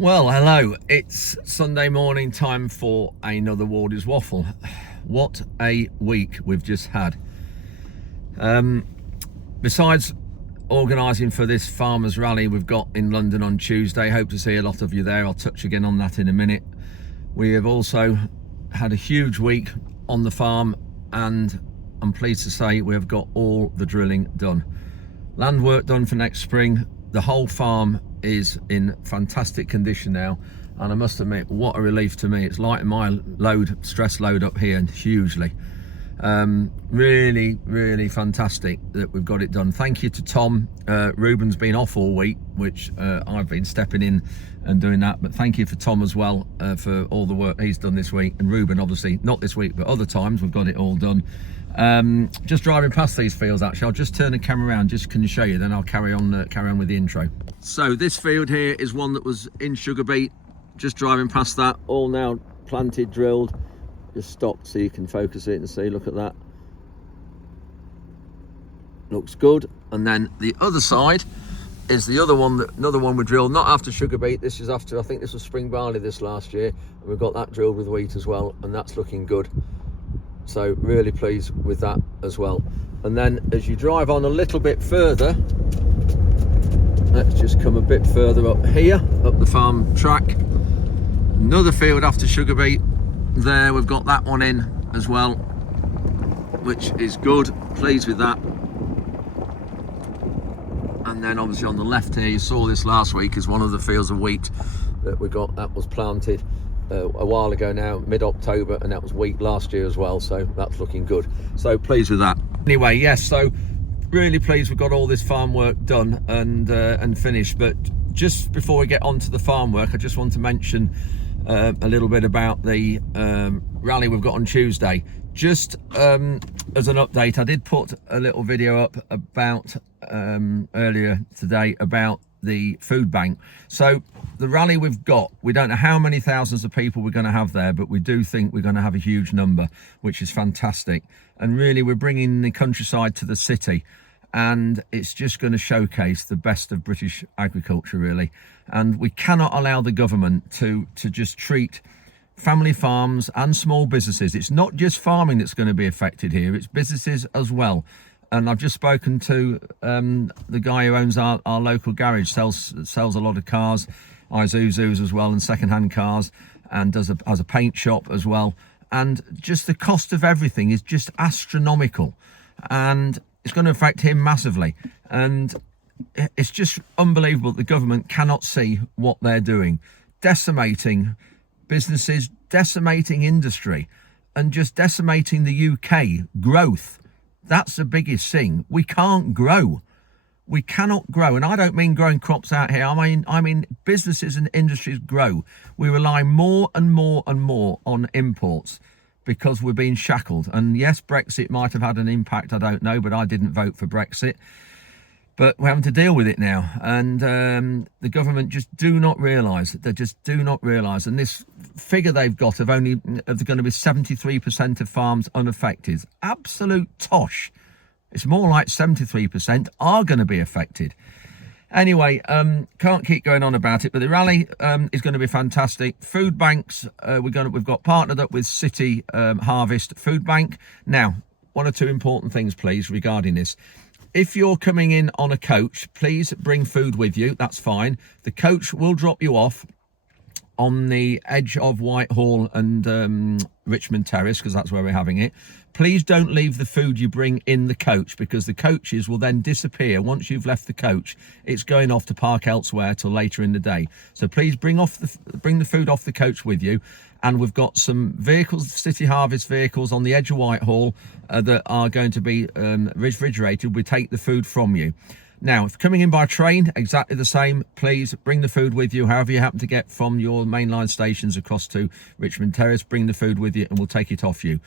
Well, hello. It's Sunday morning, time for another Wardy's Waffle. What a week we've just had. Besides organising for this farmers rally we've got in London on Tuesday, hope to see a lot of you there. I'll touch again on that in a minute. We have also had a huge week on the farm, and I'm pleased to say we have got all the drilling done. Land work done for next spring. The whole farm is in fantastic condition now, and I must admit, what a relief to me. It's lightened my stress load up here hugely. Really fantastic that we've got it done. Thank you to Tom. Ruben's been off all week, which I've been stepping in and doing that, but thank you for Tom as well, for all the work he's done this week, and Ruben obviously not this week but other times we've got it all done. Just driving past these fields, actually I'll just turn the camera around, just can show you, then I'll carry on with the intro. So this field here is one that was in sugar beet. Just driving past that, all now planted, drilled. Just stopped so you can focus it and see, look at that, looks good. And then the other side is the other one, another one we drilled, not after sugar beet, this is after, I think this was spring barley this last year, and we've got that drilled with wheat as well, and that's looking good. So really pleased with that as well. And then as you drive on a little bit further, let's just come a bit further up here, up the farm track, another field after sugar beet. There we've got that one in as well, which is good, pleased with that. And then obviously on the left here, you saw this last week, is one of the fields of wheat that we got, that was planted a while ago now, mid-October, and that was wheat last year as well, so that's looking good. So pleased with that. Anyway, yes, so really pleased we've got all this farm work done and finished. But just before we get on to the farm work, I just want to mention a little bit about the rally we've got on Tuesday. Just as an update, I did put a little video up about earlier today about the food bank. So the rally we've got, we don't know how many thousands of people we're going to have there, but we do think we're going to have a huge number, which is fantastic. And really we're bringing the countryside to the city, and it's just going to showcase the best of British agriculture, really. And we cannot allow the government to just treat family farms and small businesses. It's not just farming that's going to be affected here, it's businesses as well. And I've just spoken to the guy who owns our local garage, sells a lot of cars, Isuzus as well, and second-hand cars, and has a paint shop as well. And just the cost of everything is just astronomical, and it's going to affect him massively. And it's just unbelievable the government cannot see what they're doing, decimating businesses, decimating industry, and just decimating the UK growth. That's the biggest thing. We can't grow. We cannot grow. And I don't mean growing crops out here. I mean businesses and industries grow. We rely more and more on imports because we're being shackled. And yes, Brexit might have had an impact, I don't know, but I didn't vote for Brexit. But we're having to deal with it now. And the government just do not realise. They just do not realise. And this figure they've got of going to be 73% of farms unaffected. Absolute tosh. It's more like 73% are going to be affected. Anyway, can't keep going on about it, but the rally is going to be fantastic. Food banks, we've got partnered up with City Harvest Food Bank. Now, one or two important things, please, regarding this. If you're coming in on a coach, please bring food with you. That's fine. The coach will drop you off on the edge of Whitehall and Richmond Terrace, because that's where we're having it. Please don't leave the food you bring in the coach, because the coaches will then disappear. Once you've left the coach, it's going off to park elsewhere till later in the day. So please bring the food off the coach with you. And we've got some vehicles, City Harvest vehicles on the edge of Whitehall that are going to be refrigerated. We take the food from you. Now, if coming in by train, exactly the same. Please bring the food with you. However you happen to get from your mainline stations across to Richmond Terrace, bring the food with you and we'll take it off you.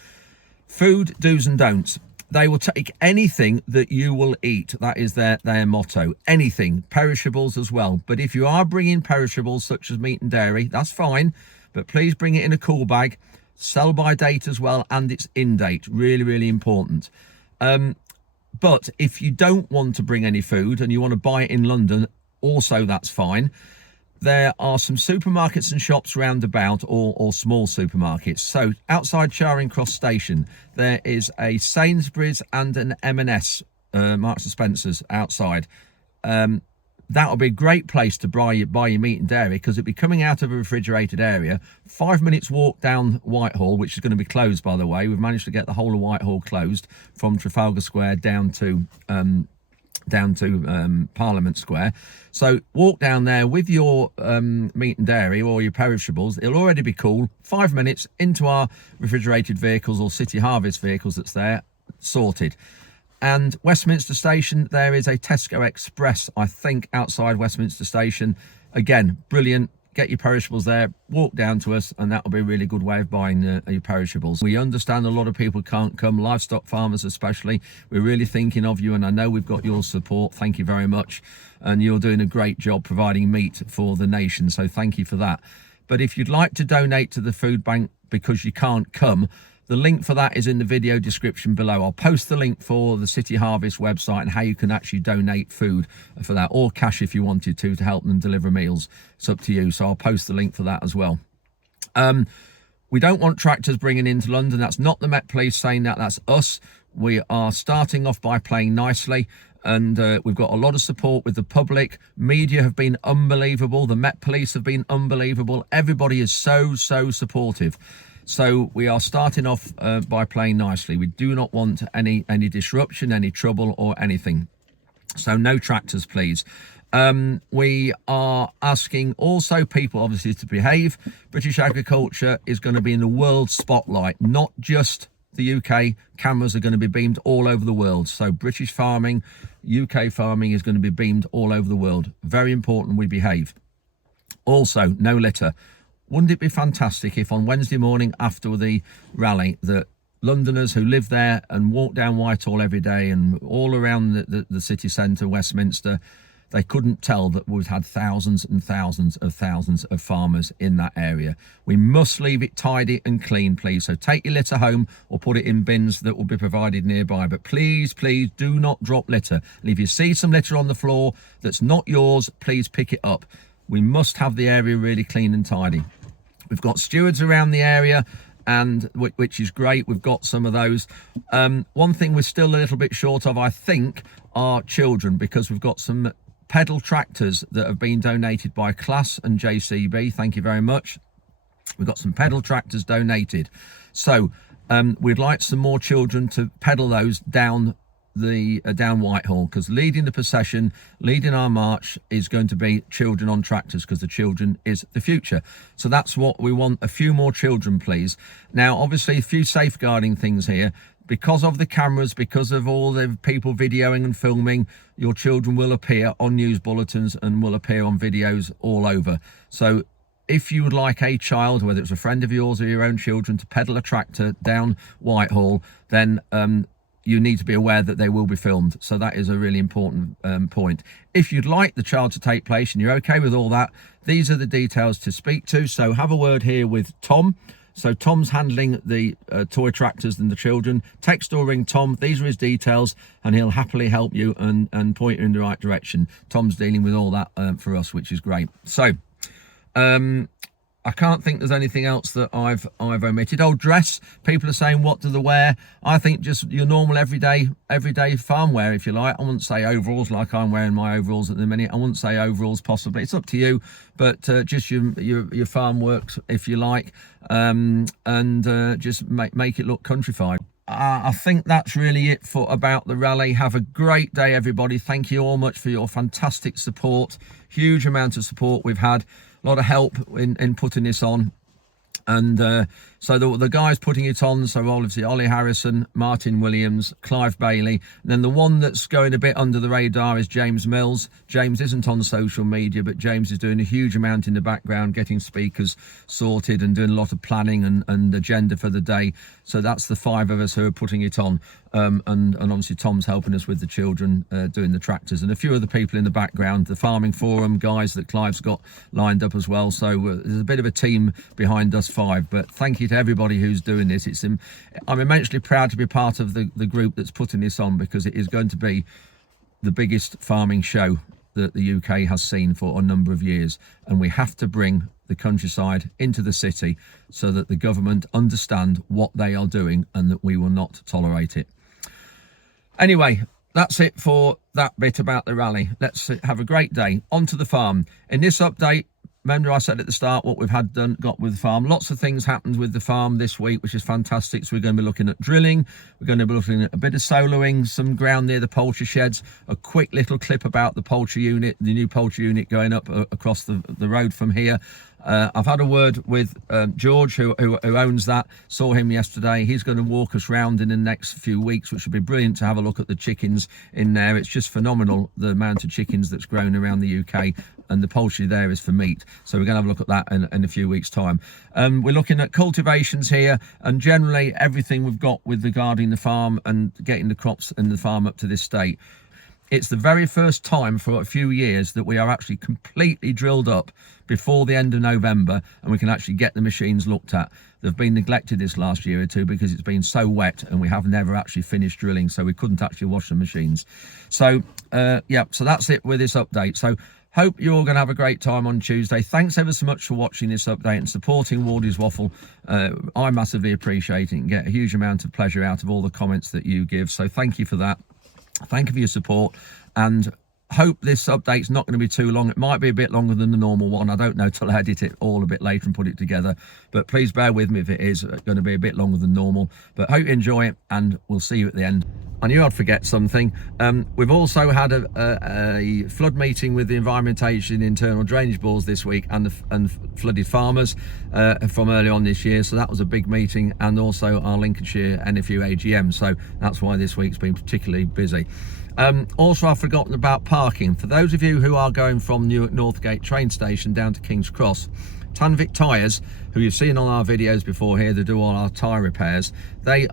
Food do's and don'ts. They will take anything that you will eat. That is their motto. Anything. Perishables as well. But if you are bringing perishables such as meat and dairy, that's fine. But please bring it in a cool bag. Sell by date as well, and it's in date. Really important. But if you don't want to bring any food and you want to buy it in London, also that's fine. there are some supermarkets and shops roundabout, or small supermarkets. So outside Charing Cross Station, there is a Sainsbury's and an M&S, Marks and Spencer's outside. That'll be a great place to buy your meat and dairy, because it'll be coming out of a refrigerated area. 5 minutes walk down Whitehall, which is going to be closed, by the way. We've managed to get the whole of Whitehall closed from Trafalgar Square down to Parliament Square. So walk down there with your meat and dairy or your perishables. It'll already be cool. 5 minutes into our refrigerated vehicles or City Harvest vehicles that's there, sorted. And Westminster Station, there is a Tesco Express, I think, outside Westminster Station. Again, brilliant. Get your perishables there, walk down to us, and that'll be a really good way of buying your perishables. We understand a lot of people can't come, livestock farmers especially. We're really thinking of you, and I know we've got your support. Thank you very much. And you're doing a great job providing meat for the nation, so thank you for that. But if you'd like to donate to the food bank because you can't come, the link for that is in the video description below. I'll post the link for the City Harvest website and how you can actually donate food for that, or cash if you wanted to help them deliver meals. It's up to you. So I'll post the link for that as well. We don't want tractors bringing into London. That's not the Met Police saying that. That's us. We are starting off by playing nicely. And we've got a lot of support with the public. Media have been unbelievable. The Met Police have been unbelievable. Everybody is so supportive. So we are starting off by playing nicely. We do not want any disruption, any trouble or anything. So no tractors, please. We are asking also people, obviously, to behave. British agriculture is going to be in the world spotlight, not just the UK. Cameras are going to be beamed all over the world. So British farming, UK farming is going to be beamed all over the world. Very important we behave. Also, no litter. Wouldn't it be fantastic if on Wednesday morning after the rally that Londoners who live there and walk down Whitehall every day and all around the city centre, Westminster, they couldn't tell that we've had thousands and thousands of farmers in that area. We must leave it tidy and clean, please. So take your litter home or put it in bins that will be provided nearby. But please do not drop litter. And if you see some litter on the floor that's not yours, please pick it up. We must have the area really clean and tidy. We've got stewards around the area, and which is great. We've got some of those. One thing we're still a little bit short of, I think, are children, because we've got some pedal tractors that have been donated by Class and JCB. Thank you very much. We've got some pedal tractors donated. So we'd like some more children to pedal those down Whitehall, because leading the procession, leading our march is going to be children on tractors, because the children is the future. So that's what we want, a few more children, please. Now, obviously, a few safeguarding things here. Because of the cameras, because of all the people videoing and filming, your children will appear on news bulletins and will appear on videos all over. So if you would like a child, whether it's a friend of yours or your own children, to pedal a tractor down Whitehall, then you need to be aware that they will be filmed. So that is a really important point. If you'd like the child to take place and you're okay with all that, these are the details to speak to. So have a word here with Tom. So Tom's handling the toy tractors and the children. Text or ring Tom. These are his details, and he'll happily help you and point you in the right direction. Tom's dealing with all that for us, which is great. So I can't think there's anything else that I've omitted. Oh, dress. People are saying, what do they wear? I think just your normal everyday farm wear, if you like. I wouldn't say overalls like I'm wearing my overalls at the minute. I wouldn't say overalls possibly. It's up to you. But just your farm work, if you like, and just make it look countrified. I think that's really it for about the rally. Have a great day, everybody. Thank you all much for your fantastic support. Huge amount of support we've had. A lot of help in putting this on. And so the guys putting it on, so obviously Ollie Harrison, Martin Williams, Clive Bailey. And then the one that's going a bit under the radar is James Mills. James isn't on social media, but James is doing a huge amount in the background, getting speakers sorted and doing a lot of planning and agenda for the day. So that's the five of us who are putting it on. And obviously Tom's helping us with the children doing the tractors, and a few other people in the background, the farming forum guys that Clive's got lined up as well. So there's a bit of a team behind us five, but thank you to everybody who's doing this. I'm immensely proud to be part of the group that's putting this on, because it is going to be the biggest farming show that the UK has seen for a number of years, and we have to bring the countryside into the city so that the government understand what they are doing and that we will not tolerate it. Anyway, that's it for that bit about the rally. Let's have a great day. On to the farm. In this update, remember I said at the start what we've got with the farm. Lots of things happened with the farm this week, which is fantastic. So we're going to be looking at drilling. We're going to be looking at a bit of soloing, some ground near the poultry sheds, a quick little clip about the poultry unit, the new poultry unit going up across the road from here. I've had a word with George, who owns that. Saw him yesterday. He's going to walk us round in the next few weeks, which would be brilliant to have a look at the chickens in there. It's just phenomenal, the amount of chickens that's grown around the UK, and the poultry there is for meat. So we're going to have a look at that in a few weeks' time. We're looking at cultivations here, and generally everything we've got with regarding the farm and getting the crops and the farm up to this state. It's the very first time for a few years that we are actually completely drilled up before the end of November, and we can actually get the machines looked at. They've been neglected this last year or two because it's been so wet, and we have never actually finished drilling, so we couldn't actually wash the machines. So yeah, so that's it with this update. So hope you're all going to have a great time on Tuesday. Thanks ever so much for watching this update and supporting Wardy's Waffle. I massively appreciate it and get a huge amount of pleasure out of all the comments that you give, so thank you for that. Thank you for your support, and hope this update's not going to be too long. It might be a bit longer than the normal one. I don't know till I edit it all a bit later and put it together, but please bear with me if it is going to be a bit longer than normal. But hope you enjoy it, and we'll see you at the end. I knew I'd forget something. We've also had a flood meeting with the Environmentation Internal Drainage Boards this week, and flooded farmers from early on this year. So that was a big meeting, and also our Lincolnshire NFU AGM. So that's why this week's been particularly busy. Also, I've forgotten about parking. For those of you who are going from Newark Northgate train station down to King's Cross, Tanvic Tyres, who you've seen on our videos before here, they do all our tyre repairs. Their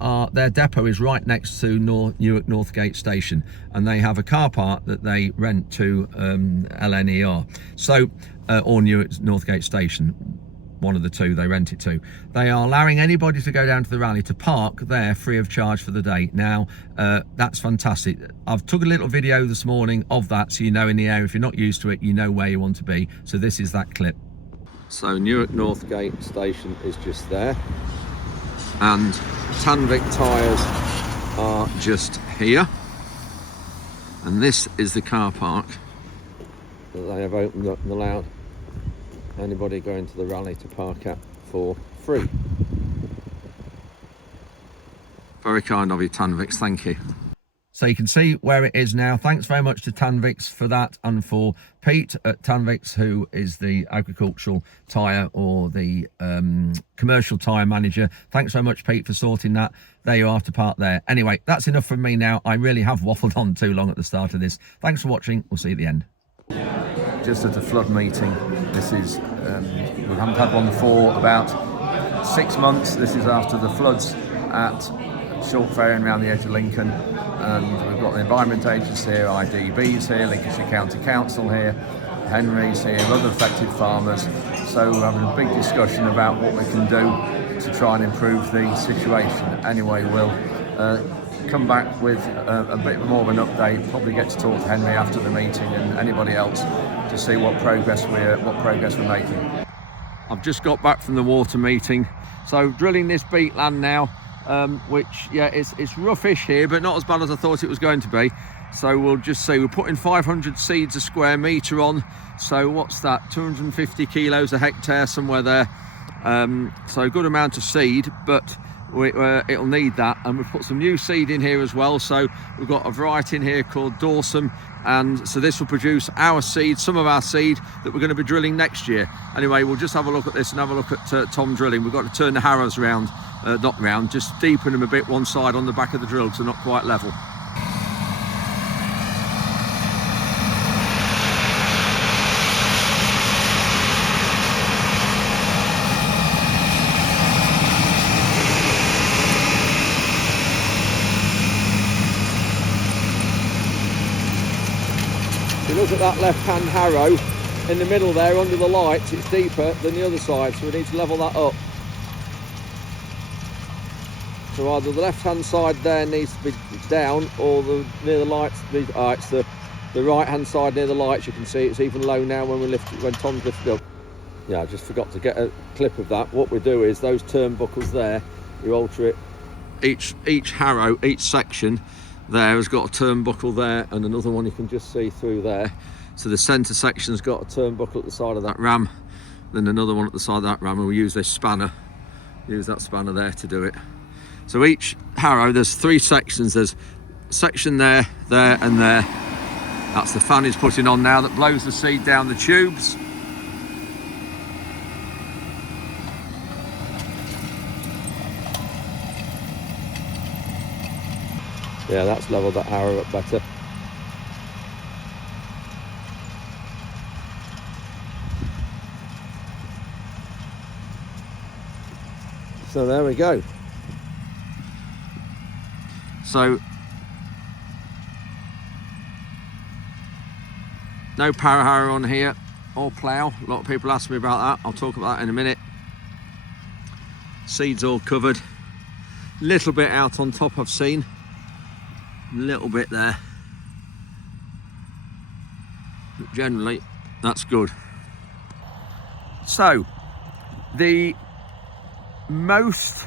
depot is right next to Newark Northgate station, and they have a car park that they rent to LNER, so or Newark Northgate station. One of the two they rent it to. They are allowing anybody to go down to the rally to park there free of charge for the day. Now that's fantastic. I've took a little video this morning of that, so you know in the area, if you're not used to it, you know where you want to be. So this is that clip. So Newark Northgate station is just there, and Tanvic Tyres are just here, and this is the car park that they have opened up and allowed anybody going to the rally to park at for free. Very kind of you, Tanvics, thank you. So you can see where it is now. Thanks very much to Tanvics for that, and for Pete at Tanvics, who is the agricultural tyre or the commercial tyre manager. Thanks very much, Pete, for sorting that. There you are to park there. Anyway, that's enough from me now. I really have waffled on too long at the start of this. Thanks for watching. We'll see you at the end. Just at a flood meeting. This is, we haven't had one for about 6 months. This is after the floods at Short Ferry around the edge of Lincoln, and we've got the Environment Agency here, IDB's here, Lincolnshire County Council here, Henry's here, other affected farmers. So we're having a big discussion about what we can do to try and improve the situation. Anyway, we'll come back with a bit more of an update, probably get to talk to Henry after the meeting and anybody else to see what progress we're making. I've just got back from the water meeting, so drilling this beet land now, which, yeah, it's roughish here, but not as bad as I thought it was going to be. So we'll just see, we're putting 500 seeds a square metre on, so what's that, 250 kilos a hectare, somewhere there. So a good amount of seed, but it'll need that. And we've put some new seed in here as well, so we've got a variety in here called Dorsum, and so this will produce our seed, some of our seed that we're going to be drilling next year. Anyway, we'll just have a look at this and have a look at Tom drilling. We've got to turn the harrows round, not round, just deepen them a bit one side on the back of the drill because they're not quite level. Look at that left-hand harrow in the middle there under the lights. It's deeper than the other side, so we need to level that up. So either the left-hand side there needs to be down, or near the lights. It's the the right hand side near the lights, you can see it's even low now when Tom's lifted up. Yeah, I just forgot to get a clip of that. What we do is those turnbuckles there, you alter it. Each harrow, each section there has got a turnbuckle there, and another one you can just see through there. So the centre section's got a turnbuckle at the side of that ram, then another one at the side of that ram, and we use this spanner, use that spanner there to do it. So each harrow, there's 3 sections. There's a section there, there and there. That's the fan he's putting on now that blows the seed down the tubes. Yeah, that's leveled that harrow up better. So there we go. So no power harrow on here or plough. A lot of people ask me about that. I'll talk about that in a minute. Seeds all covered. Little bit out on top I've seen. Little bit there. But generally that's good. So the most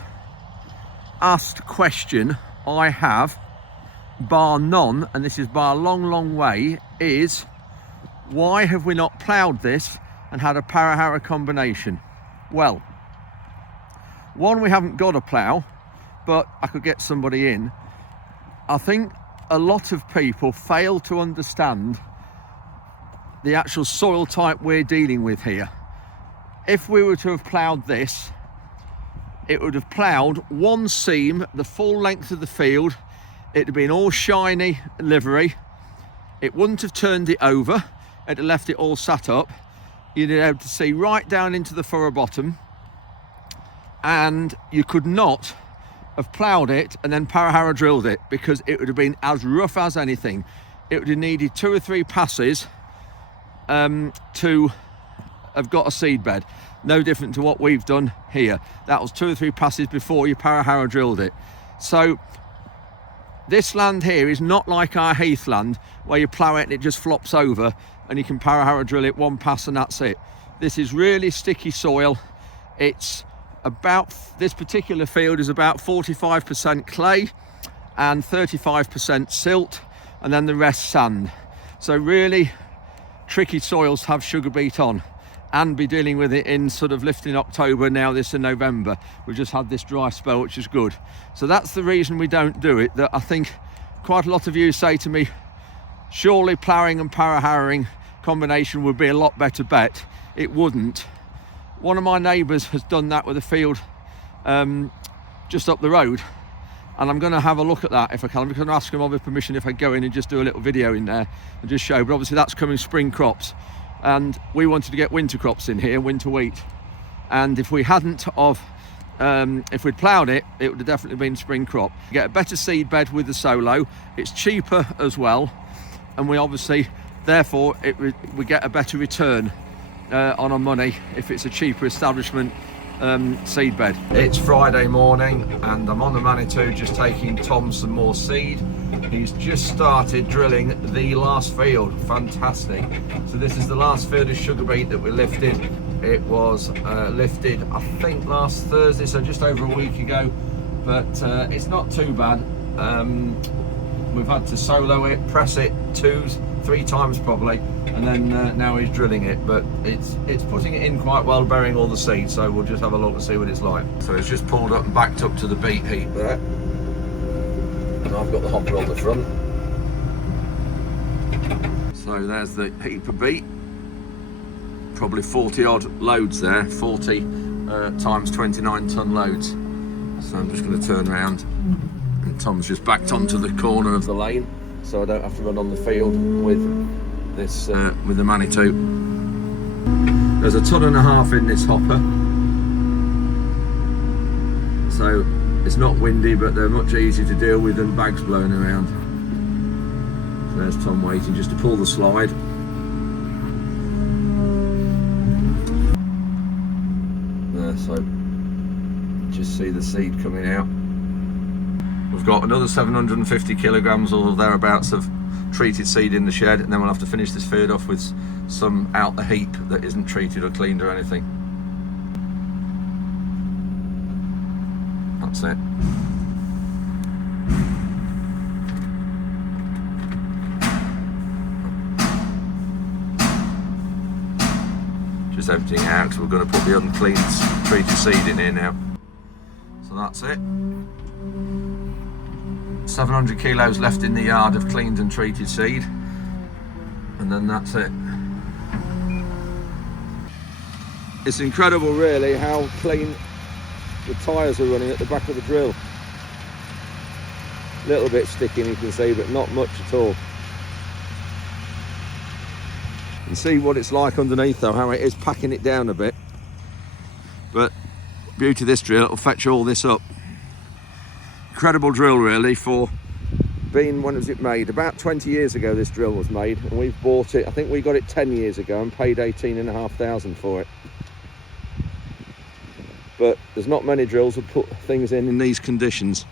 asked question I have, bar none, and this is by a long way, is why have we not ploughed this and had a power harrow combination? Well, one, we haven't got a plough, but I could get somebody in. I think a lot of people fail to understand the actual soil type we're dealing with here. If we were to have ploughed this, it would have ploughed one seam the full length of the field. It'd have been all shiny livery. It wouldn't have turned it over. It'd have left it all sat up. You'd be able to see right down into the furrow bottom, and you could not have ploughed it and then power harrow drilled it, because it would have been as rough as anything. It would have needed 2 or 3 passes to have got a seed bed. No different to what we've done here. That was 2 or 3 passes before you power harrow drilled it. So this land here is not like our heathland where you plough it and it just flops over and you can power harrow drill it 1 pass and that's it. This is really sticky soil. It's about, this particular field is about 45% clay and 35% silt, and then the rest sand. So really tricky soils to have sugar beet on, and be dealing with it in sort of lifting October, now this in November. We've just had this dry spell, which is good. So that's the reason we don't do it. That I think quite a lot of you say to me, surely ploughing and power harrowing combination would be a lot better bet. It wouldn't. One of my neighbours has done that with a field just up the road, and I'm going to have a look at that if I can. I'm going to ask him of his permission if I go in and just do a little video in there and just show. But obviously that's coming spring crops, and we wanted to get winter crops in here, winter wheat. And if we hadn't of, if we'd ploughed it, it would have definitely been spring crop. You get a better seed bed with the solo. It's cheaper as well, and we obviously, therefore, we get a better return on our money if it's a cheaper establishment seed bed. It's Friday morning and I'm on the Manitou just taking Tom some more seed. He's just started drilling the last field. Fantastic. So this is the last field of sugar beet that we lifted. It was lifted I think last Thursday, so just over a week ago, but it's not too bad. We've had to solo it, press it 2-3 times probably, and then now he's drilling it, but it's putting it in quite well, burying all the seeds, so we'll just have a look and see what it's like. So it's just pulled up and backed up to the beet heap there, and I've got the hopper on the front. So there's the heap of beet, probably 40 odd loads there, 40 times 29 ton loads. So I'm just going to turn around, and Tom's just backed onto the corner of the lane, so I don't have to run on the field with this with the Manitou. There's 1.5 tons in this hopper, so it's not windy, but they're much easier to deal with than bags blowing around. So there's Tom waiting just to pull the slide. There, so just see the seed coming out. We've got another 750 kilograms or thereabouts of treated seed in the shed, and then we'll have to finish this field off with some out the heap that isn't treated or cleaned or anything. That's it. Just emptying out because we're going to put the uncleaned treated seed in here now. So that's it. 700 kilos left in the yard of cleaned and treated seed, and then that's it. It's incredible really how clean the tyres are running at the back of the drill. A little bit sticking, you can see, but not much at all. You can see what it's like underneath though, how it is packing it down a bit. But beauty of this drill, it'll fetch all this up. Incredible drill really for being, when was it made? About 20 years ago this drill was made, and we've bought it, I think we got it 10 years ago and paid 18,500 for it. But there's not many drills that put things in these conditions.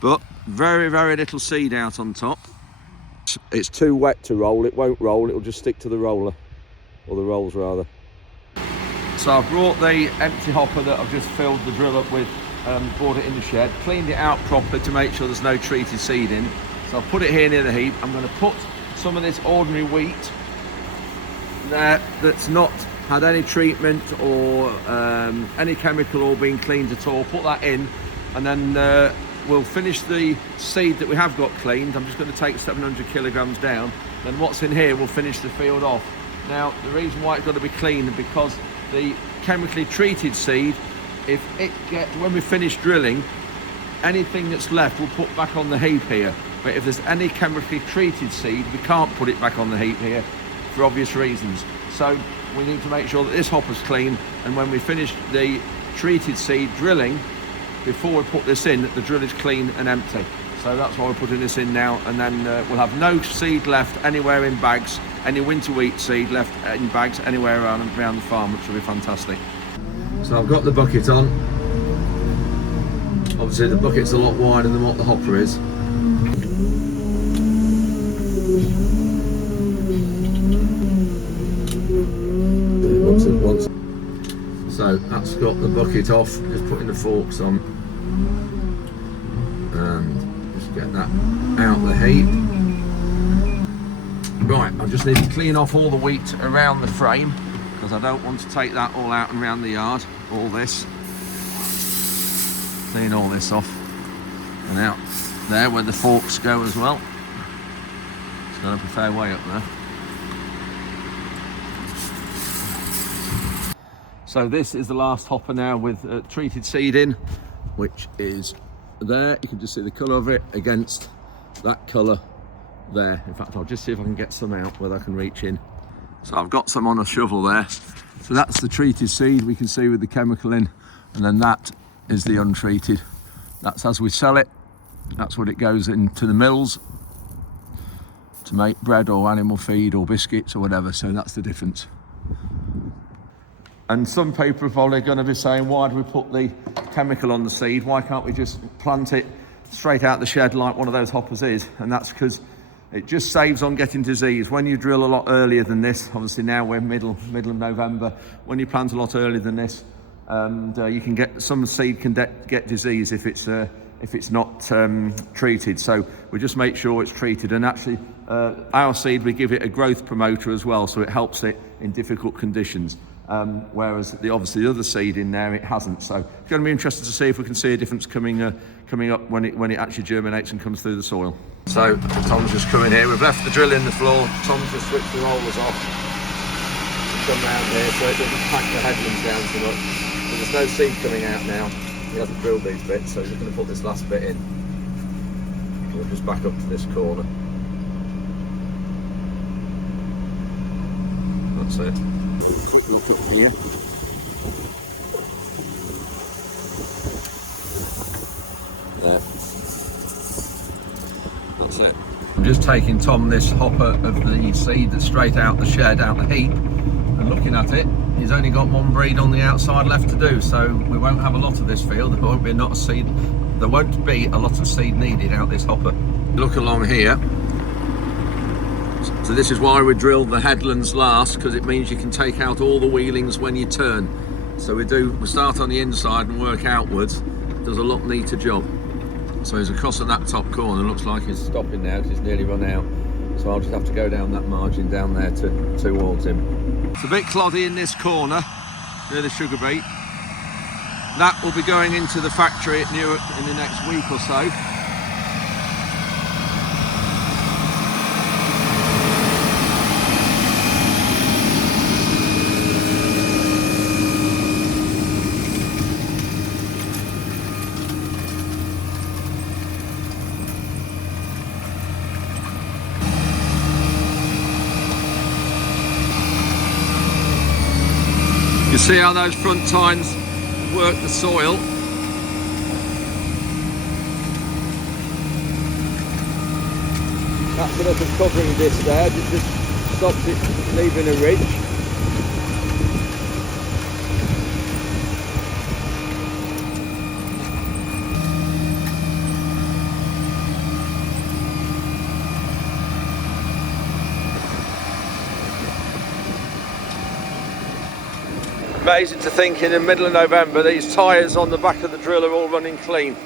But very, very little seed out on top. It's too wet to roll, it won't roll, it'll just stick to the roller, or the rolls rather. So I've brought the empty hopper that I've just filled the drill up with, brought it in the shed, cleaned it out properly to make sure there's no treated seed in. So I'll put it here near the heap. I'm going to put some of this ordinary wheat there that's not had any treatment or any chemical or been cleaned at all, put that in, and then we'll finish the seed that we have got cleaned. I'm just going to take 700 kilograms down. Then what's in here, we'll finish the field off. Now, the reason why it's got to be clean is because the chemically treated seed, if it gets, when we finish drilling, anything that's left we'll put back on the heap here. But if there's any chemically treated seed, we can't put it back on the heap here for obvious reasons. So we need to make sure that this hopper's clean, and when we finish the treated seed drilling, before we put this in, the drill is clean and empty. So that's why we're putting this in now, and then we'll have no seed left anywhere in bags, any winter wheat seed left in bags anywhere around the farm, which will be fantastic. So I've got the bucket on. Obviously the bucket's a lot wider than what the hopper is. So that's got the bucket off, just putting the forks on, and just get that out the heap. Right, I just need to clean off all the wheat around the frame, because I don't want to take that all out and around the yard, all this. Clean all this off, and out there where the forks go as well. It's got up a fair way up there. So this is the last hopper now with treated seed in, which is there. You can just see the colour of it against that colour there. In fact, I'll just see if I can get some out whether I can reach in. So I've got some on a shovel there. So that's the treated seed we can see with the chemical in, and then that is the untreated. That's as we sell it. That's what it goes into the mills to make bread or animal feed or biscuits or whatever. So that's the difference. And some people are probably going to be saying, why do we put the chemical on the seed? Why can't we just plant it straight out the shed like one of those hoppers is? And that's because it just saves on getting disease. When you drill a lot earlier than this, obviously now we're middle of November, when you plant a lot earlier than this, and you can get, some seed can get disease if it's not treated. So we just make sure it's treated, and actually our seed, we give it a growth promoter as well, so it helps it in difficult conditions. Whereas obviously the other seed in there, it hasn't. So it's going to be interesting to see if we can see a difference coming up when it actually germinates and comes through the soil. So Tom's just coming here. We've left the drill in the floor. Tom's just switched the rollers off to come round here so it doesn't pack the headlands down too much. So there's no seed coming out now. He hasn't drilled these bits, so he's going to put this last bit in. We'll just back up to this corner. That's it. Quick look at here. There. That's it. I'm just taking Tom this hopper of the seed that's straight out the shed, out the heap, and look looking at it, he's only got one breed on the outside left to do, so we won't have a lot of this field. There won't be a lot of seed needed out this hopper. Look along here. So this is why we drilled the headlands last, because it means you can take out all the wheelings when you turn. So we start on the inside and work outwards. Does a lot neater job. So he's across at that top corner. Looks like he's stopping now because he's nearly run out. So I'll just have to go down that margin down there towards him. It's a bit cloddy in this corner near the sugar beet. That will be going into the factory at Newark in the next week or so. You see how those front tines work the soil. That bit of covering disc there just stops it leaving a ridge. Amazing to think in the middle of November these tyres on the back of the drill are all running clean.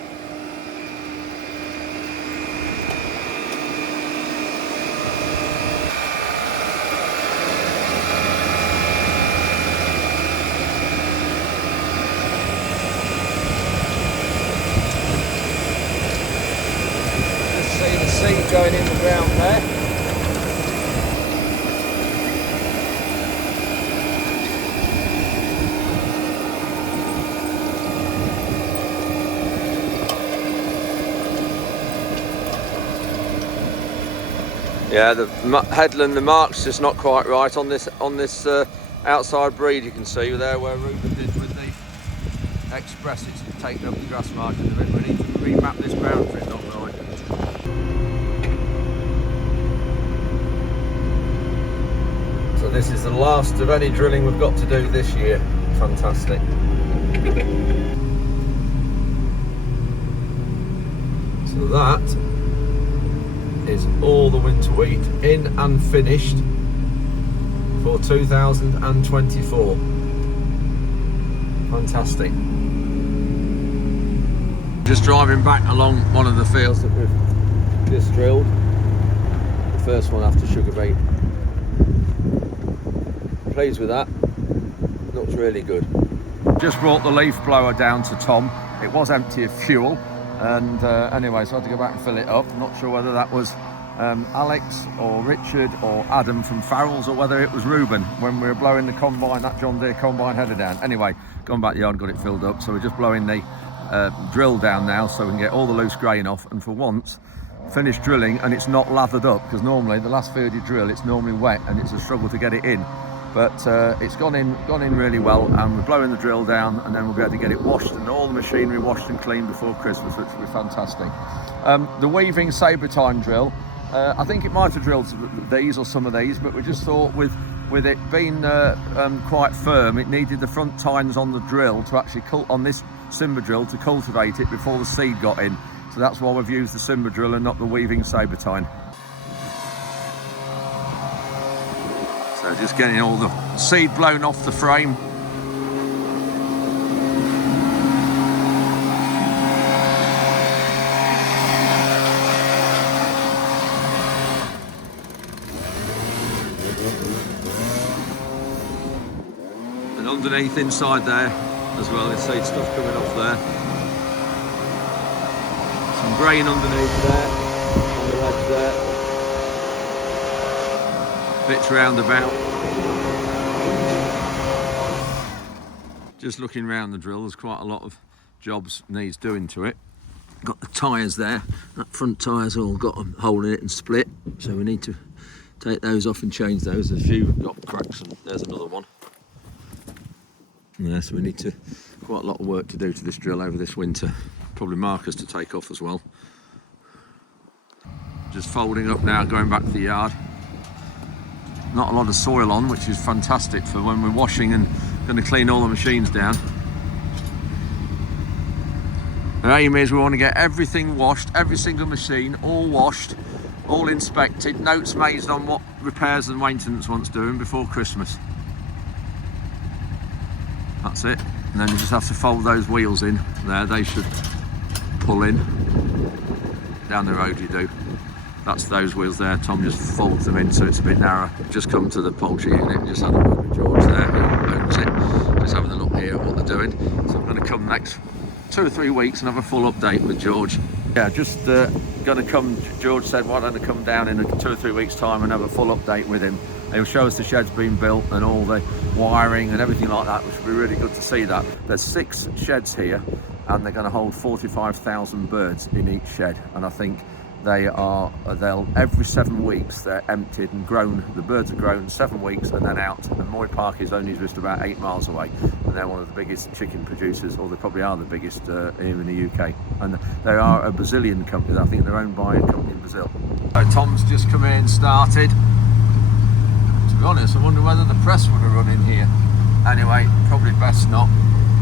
Just see the seed going in the ground there. Yeah, the headland, the mark's just not quite right on this outside breed. You can see there where Ruben did with the Express. It's taken up the grass margin a bit. We need to remap this ground for it not right. So this is the last of any drilling we've got to do this year. Fantastic. So that is all the winter wheat in and finished for 2024. Fantastic. Just driving back along one of the fields that we've just drilled. The first one after sugar beet. Pleased with that. Looks really good. Just brought the leaf blower down to Tom. It was empty of fuel. And anyway, so I had to go back and fill it up. Not sure whether that was Alex or Richard or Adam from Farrell's, or whether it was Ruben when we were blowing the combine, that John Deere combine header down. Anyway, gone back the yard, got it filled up. So we're just blowing the drill down now so we can get all the loose grain off. And for once, finished drilling and it's not lathered up, because normally the last field you drill, it's normally wet and it's a struggle to get it in. But it's gone in really well, and we're blowing the drill down, and then we'll be able to get it washed and all the machinery washed and clean before Christmas, which will be fantastic. The weaving sabre time drill, I think it might have drilled these or some of these, but we just thought with it being quite firm, it needed the front tines on the drill to actually on this Simba drill to cultivate it before the seed got in. So that's why we've used the Simba drill and not the weaving sabre tine. So just getting all the seed blown off the frame. And underneath inside there as well, you see stuff coming off there. Some grain underneath there, on the ledge there. Bits round about. Just looking round the drill, there's quite a lot of jobs needs doing to it. Got the tyres there, that front tyre's all got a hole in it and split, so we need to take those off and change those. There's a few got cracks, and there's another one. Yeah, so we need quite a lot of work to do to this drill over this winter. Probably markers to take off as well. Just folding up now, going back to the yard. not a lot of soil on, which is fantastic for when we're washing and going to clean all the machines down. The aim is we want to get everything washed, every single machine all washed, all inspected, notes made on what repairs and maintenance wants doing before Christmas. That's it. And then you just have to fold those wheels in there. They should pull in down the road. You do. That's those wheels there. Tom just folds them in so it's a bit narrow. Just come to the poultry unit and just had a word with George there, who owns it. Just having a look here at what they're doing. So I'm going to come next 2 or 3 weeks and have a full update with George. Yeah, just going to come. George said, why don't I come down in 2 or 3 weeks time and have a full update with him. He'll show us the shed's been built and all the wiring and everything like that, which would be really good to see that. There's 6 sheds here and they're going to hold 45,000 birds in each shed, and I think they'll every 7 weeks they're emptied and grown. The birds are grown 7 weeks and then out. And Moy Park is only just about 8 miles away, and they're one of the biggest chicken producers, or they probably are the biggest here in the UK. And they are a Brazilian company. I think they're owned by a company in Brazil. So Tom's just come in, started. To be honest, I wonder whether the press would have run in here. Anyway, probably best not.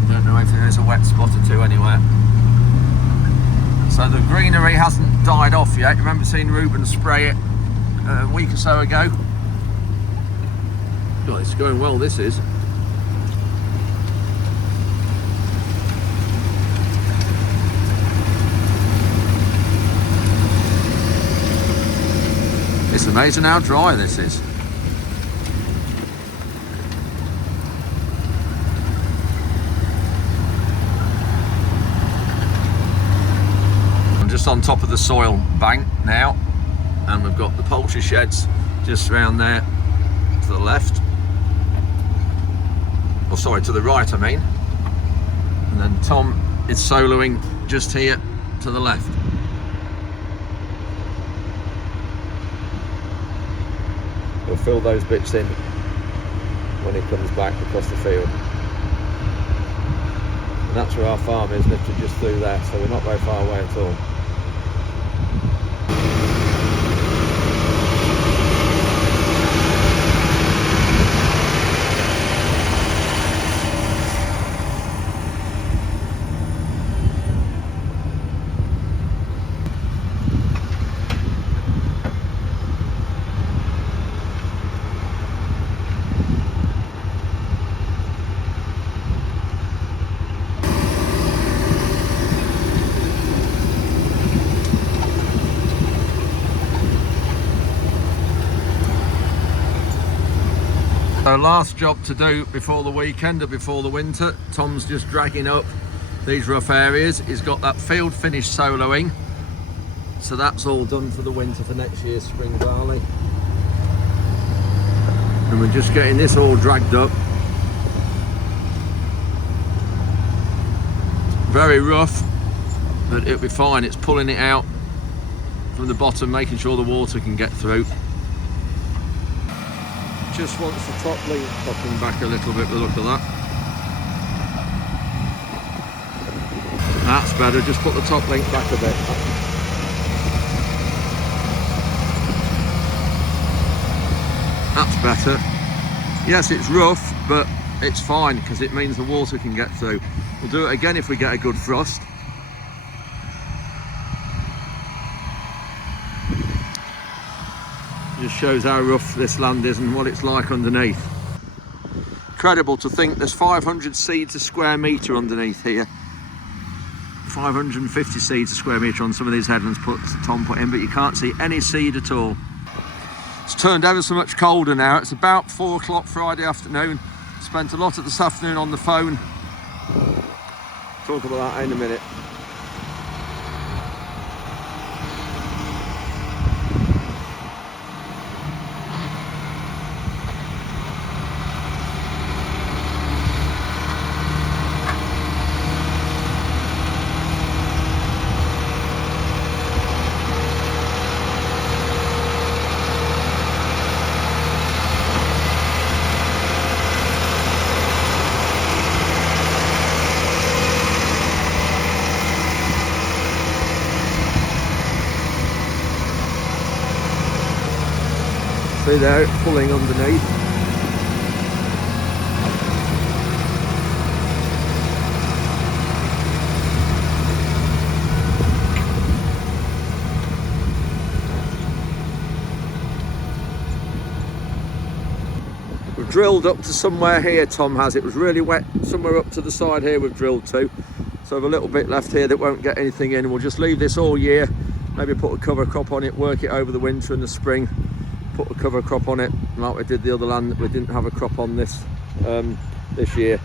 Don't know if there's a wet spot or two anywhere. So the greenery hasn't died off yet. Remember seeing Ruben spray it a week or so ago? Oh, it's going well, this is. It's amazing how dry this is. Just on top of the soil bank now, and we've got the poultry sheds just around there to the left, or sorry, to the right I mean, and then Tom is soloing just here to the left. We'll fill those bits in when he comes back across the field. And that's where our farm is, literally just through there, so we're not very far away at all. So last job to do before the weekend or before the winter. Tom's just dragging up these rough areas. He's got that field finished soloing, so that's all done for the winter for next year's spring barley. And we're just getting this all dragged up. Very rough, but it'll be fine. It's pulling it out from the bottom, making sure the water can get through. Just wants the top link popping back a little bit, the look of that. That's better, just put the top link back a bit. That's better. Yes, it's rough, but it's fine because it means the water can get through. We'll do it again if we get a good frost. Just shows how rough this land is and what it's like underneath. Incredible to think there's 500 seeds a square metre underneath here. 550 seeds a square metre on some of these headlands Tom put in, but you can't see any seed at all. It's turned ever so much colder now. It's about 4 o'clock Friday afternoon. Spent a lot of this afternoon on the phone. Talk about that in a minute. See there, pulling underneath. We've drilled up to somewhere here, Tom has. It was really wet somewhere up to the side here we've drilled to. So I've a little bit left here that won't get anything in. We'll just leave this all year, maybe put a cover crop on it, work it over the winter and the spring, put a cover crop on it like we did the other land that we didn't have a crop on this year.